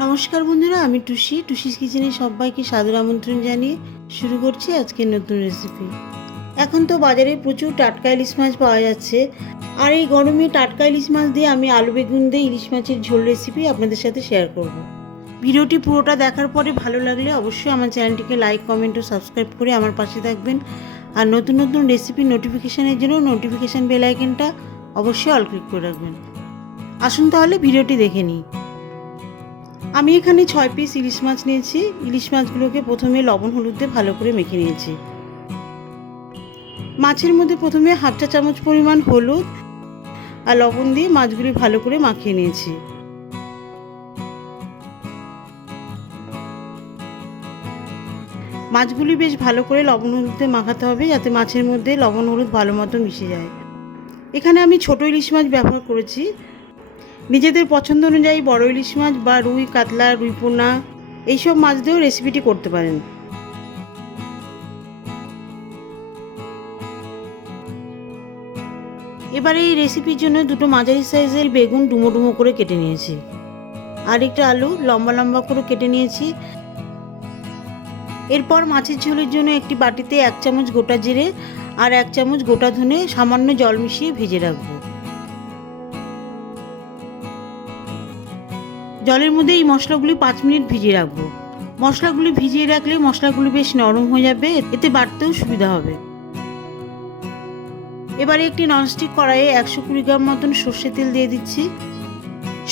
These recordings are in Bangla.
নমস্কার বন্ধুরা, আমি টুসিস কিচেনে সবাইকে সাদর আমন্ত্রণ জানিয়ে শুরু করছি আজকের নতুন রেসিপি। এখন তো বাজারে প্রচুর টাটকা ইলিশ মাছ পাওয়া যাচ্ছে, আর এই গরমে টাটকা ইলিশ মাছ দিয়ে আমি আলু বেগুন দিয়ে ইলিশ মাছের ঝোল রেসিপি আপনাদের সাথে শেয়ার করব। ভিডিওটি পুরোটা দেখার পরে ভালো লাগলে অবশ্যই আমার চ্যানেলটিকে লাইক, কমেন্ট ও সাবস্ক্রাইব করে আমার পাশে থাকবেন। আর নতুন নতুন রেসিপি নোটিফিকেশানের জন্য নোটিফিকেশান বেল আইকনটা অবশ্যই অল ক্লিক করে রাখবেন। আসুন তাহলে ভিডিওটি দেখে নিই। আমি এখানে 6 পিস ইলিশ মাছ নিয়েছি। ইলিশ মাছগুলোকে প্রথমে লবণ হলুদ দিয়ে ভালো করে মেখে নিয়েছি। মাছের মধ্যে প্রথমে হাফ চা চামচ পরিমাণ হলুদ আর লবণ দিয়ে মাছগুলি ভালো করে মাখিয়ে নিয়েছি। মাছগুলি বেশ ভালো করে লবণ হলুদ দিয়ে মাখাতে হবে, যাতে মাছের মধ্যে লবণ হলুদ ভালো মতো মিশে যায়। এখানে আমি ছোট ইলিশ মাছ ব্যবহার করেছি। নিজেদের পছন্দ অনুযায়ী বড় ইলিশ মাছ বা রুই, কাতলা, রুই পোনা এইসব মাছ দিয়েও রেসিপিটি করতে পারেন। এবারে এই রেসিপির জন্য দুটো মাঝারি সাইজের বেগুন ডুমো ডুমো করে কেটে নিয়েছি, আর একটা আলু লম্বা লম্বা করে কেটে নিয়েছি। এরপর মাছের ঝোলের জন্য একটি বাটিতে 1 চামচ গোটা জিরে আর 1 চামচ গোটা ধনে সামান্য জল মিশিয়ে ভেজে রাখবো। জলের মধ্যে এই মশলাগুলি 5 মিনিট ভিজিয়ে রাখবো। মশলাগুলি ভিজিয়ে রাখলে মশলাগুলি বেশ নরম হয়ে যাবে, এতে বাটতেও সুবিধা হবে। এবারে একটি ননস্টিক কড়াইয়ে 120 গ্রাম মতন সর্ষের তেল দিয়ে দিচ্ছি।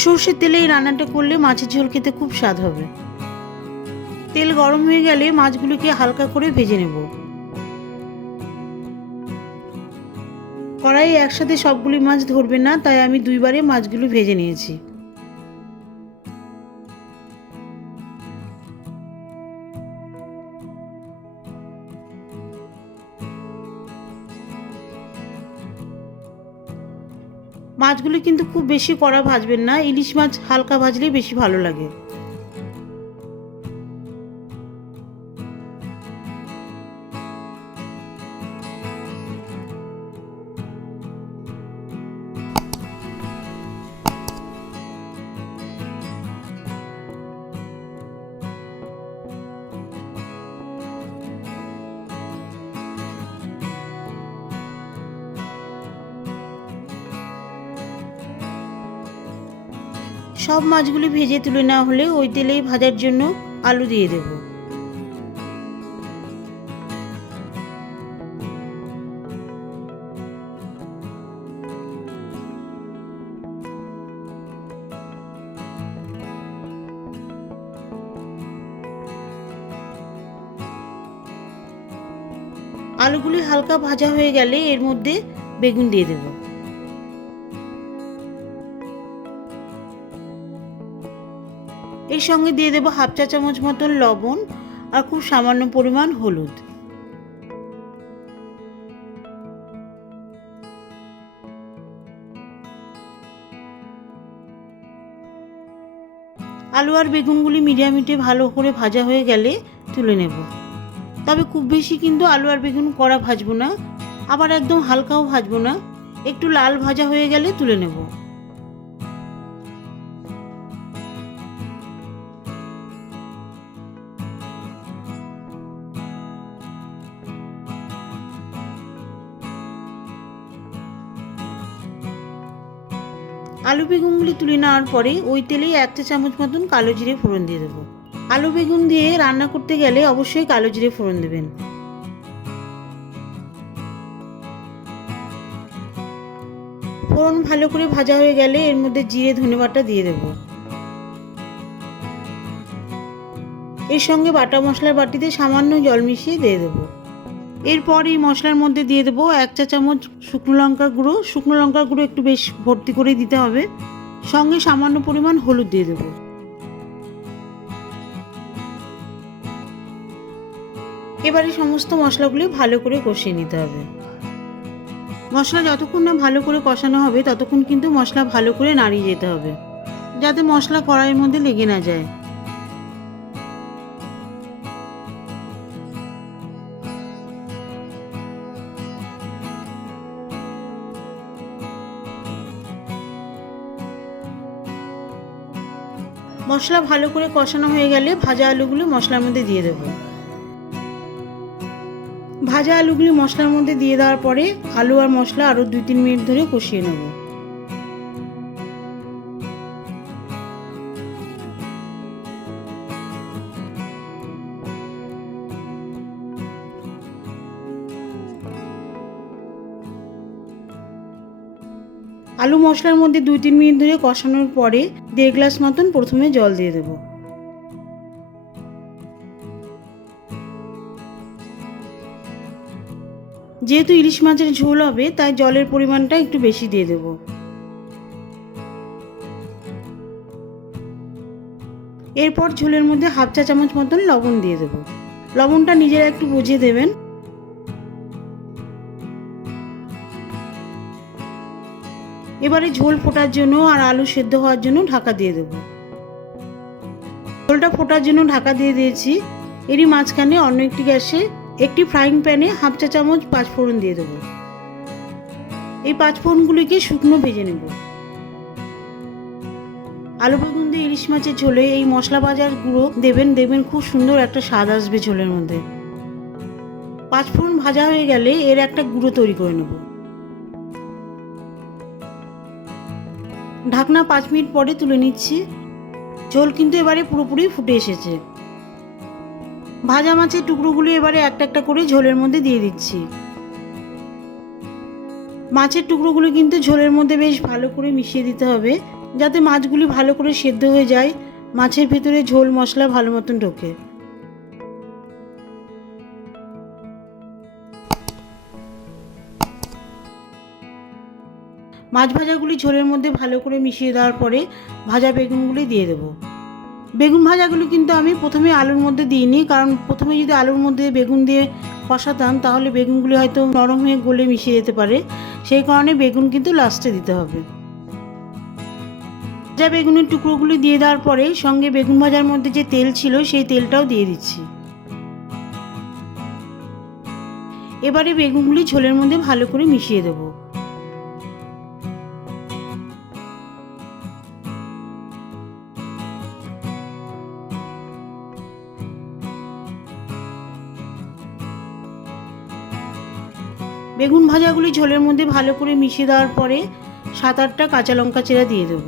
সর্ষের তেলে এই রান্নাটা করলে মাছের ঝোল খেতে খুব স্বাদ হবে। তেল গরম হয়ে গেলে মাছগুলিকে হালকা করে ভেজে নেব। কড়াইয়ে একসাথে সবগুলি মাছ ধরবে না, তাই আমি দুইবারে মাছগুলো ভেজে নিয়েছি। মাছগুলি কিন্তু খুব বেশি কড়া ভাজবেন না, ইলিশ মাছ হালকা ভাজলেই বেশি ভালো লাগে। সব মাছগুলি ভেজে তুলে না হলে ওই তেলেই ভাজার জন্য আলু দিয়ে দেব। আলুগুলি হালকা ভাজা হয়ে গেলে এর মধ্যে বেগুন দিয়ে দেব। এর সঙ্গে দিয়ে দেব হাফ চা চামচ মতন লবণ আর খুব সামান্য পরিমাণ হলুদ। আলু আর বেগুনগুলি মিডিয়াম হিটে ভালো করে ভাজা হয়ে গেলে তুলে নেব। তবে খুব বেশি কিন্তু আলু আর বেগুন কড়া ভাজবো না, আবার একদম হালকাও ভাজবো না, একটু লাল ভাজা হয়ে গেলে তুলে নেব। আলু বেগুনগুলি তুলে নেওয়ার পরে ওই তেলেই 1 চা চামচ মতন কালো জিরে ফোড়ন দিয়ে দেবো। আলু বেগুন দিয়ে রান্না করতে গেলে অবশ্যই কালো জিরে ফোড়ন দেবেন। ফোড়ন ভালো করে ভাজা হয়ে গেলে এর মধ্যে জিরে ধনে বাটা দিয়ে দেব। এর সঙ্গে বাটা মশলার বাটিতে সামান্য জল মিশিয়ে দিয়ে দেবো। এরপর এই মশলার মধ্যে দিয়ে দেবো 1 চা চামচ শুকনো লঙ্কার গুঁড়ো। শুকনো লঙ্কার গুঁড়ো একটু বেশ ভর্তি করে দিতে হবে। সঙ্গে সামান্য পরিমাণ হলুদ দিয়ে দেবো। এবারে সমস্ত মশলাগুলি ভালো করে কষিয়ে নিতে হবে। মশলা যতক্ষণ না ভালো করে কষানো হবে ততক্ষণ কিন্তু মশলা ভালো করে নাড়িয়ে যেতে হবে, যাতে মশলা কড়াইয়ের মধ্যে লেগে না যায়। মশলা ভালো করে কষানো হয়ে গেলে ভাজা আলুগুলো মশলার মধ্যে দিয়ে দেব। ভাজা আলুগুলি মশলার মধ্যে দিয়ে দেওয়ার পরে আলু আর মশলা আরও 2-3 মিনিট ধরে কষিয়ে নেব। আলু মশলার মধ্যে 2-3 মিনিট ধরে কষানোর পরে 1.5 গ্লাস মতন প্রথমে জল দিয়ে দেব। যেহেতু ইলিশ মাছের ঝোল হবে তাই জলের পরিমাণটা একটু বেশি দিয়ে দেব। এরপর ঝোলের মধ্যে 1/2 চা চামচ মতন লবণ দিয়ে দেব। লবণটা নিজেরা একটু বুঝে দেবেন। এবারে ঝোল ফোটার জন্য আর আলু সেদ্ধ হওয়ার জন্য ঢাকা দিয়ে দেব। ঝোলটা ফোটার জন্য ঢাকা দিয়ে দিয়েছি। এরই মাঝখানে অন্য একটি গ্যাসে একটি ফ্রাইং প্যানে 1/2 চা চামচ পাঁচফোড়ন দিয়ে দেব। এই পাঁচফোড়নগুলিকে শুকনো ভেজে নেব। আলু বেগুন দিয়ে ইলিশ মাছের ঝোলে এই মশলা ভাজার গুঁড়ো দেবেন খুব সুন্দর একটা স্বাদ আসবে ঝোলের মধ্যে। পাঁচফোড়ন ভাজা হয়ে গেলে এর একটা গুঁড়ো তৈরি করে নেব। ঢাকনা 5 মিনিট পরে তুলে নিচ্ছি। ঝোল কিন্তু এবারে পুরোপুরি ফুটে এসেছে। ভাজা মাছের টুকরোগুলো এবারে একটা একটা করে ঝোলের মধ্যে দিয়ে দিচ্ছি। মাছের টুকরোগুলো কিন্তু ঝোলের মধ্যে বেশ ভালো করে মিশিয়ে দিতে হবে, যাতে মাছগুলি ভালো করে সেদ্ধ হয়ে যায়, মাছের ভেতরে ঝোল মশলা ভালো মতন ঢোকে। মাছ ভাজাগুলি ঝোলের মধ্যে ভালো করে মিশিয়ে দেওয়ার পরে ভাজা বেগুনগুলি দিয়ে দেব। বেগুন ভাজাগুলি কিন্তু আমি প্রথমে আলুর মধ্যে দিইনি, কারণ প্রথমে যদি আলুর মধ্যে বেগুন দিয়ে কষাতাম তাহলে বেগুনগুলি হয়তো নরম হয়ে গলে মিশে যেতে পারে, সেই কারণে বেগুন কিন্তু লাস্টে দিতে হবে। ভাজা বেগুনের টুকরোগুলি দিয়ে দেওয়ার পরে সঙ্গে বেগুন ভাজার মধ্যে যে তেল ছিল সেই তেলটাও দিয়ে দিচ্ছি। এবারে বেগুনগুলি ঝোলের মধ্যে ভালো করে মিশিয়ে দেব। বেগুন ভাজাগুলি ঝোলের মধ্যে ভালো করে মিশিয়ে দেওয়ার পরে 7-8টা কাঁচা লঙ্কা চেরা দিয়ে দেব।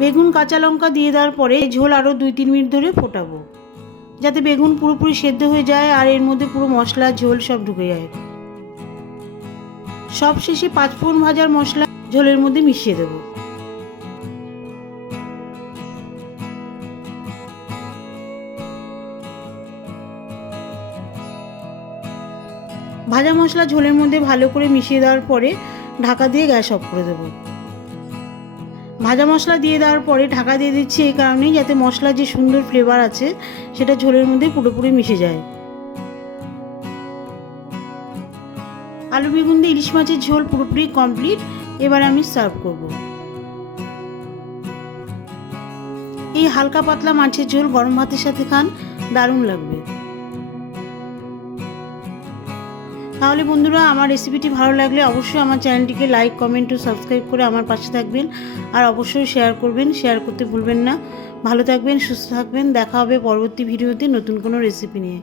বেগুন কাঁচা লঙ্কা দিয়ে দেওয়ার পরে ঝোল আরও 2-3 মিনিট ধরে ফোটাবো, যাতে বেগুন পুরোপুরি সেদ্ধ হয়ে যায় আর এর মধ্যে পুরো মশলা ঝোল সব ঢুকে যায়। সব শেষে পাঁচফোড়ন ভাজার মশলা ঝোলের মধ্যে মিশিয়ে দেব। ভাজা মশলা ঝোলের মধ্যে ভালো করে মিশিয়ে দেওয়ার পরে ঢাকা দিয়ে গ্যাস অফ করে দেব। ভাজা মশলা দিয়ে দেওয়ার পরে ঢাকা দিয়ে দিচ্ছি এই কারণেই, যাতে মশলার যে সুন্দর ফ্লেভার আছে সেটা ঝোলের মধ্যে পুরোপুরি মিশে যায়। আলু বেগুন দিয়ে ইলিশ মাছের ঝোল পুরোপুরি কমপ্লিট। এবার আমি সার্ভ করব। এই হালকা পাতলা মাছের ঝোল গরম ভাতের সাথে খান, দারুণ লাগবে। তাহলে বন্ধুরা, আমার রেসিপিটি ভালো লাগলে অবশ্যই আমার চ্যানেলটিকে লাইক, কমেন্ট ও সাবস্ক্রাইব করে আমার পাশে থাকবেন, আর অবশ্যই শেয়ার করবেন, শেয়ার করতে ভুলবেন না। ভালো থাকবেন, সুস্থ থাকবেন। দেখা হবে পরবর্তী ভিডিওতে নতুন কোনো রেসিপি নিয়ে।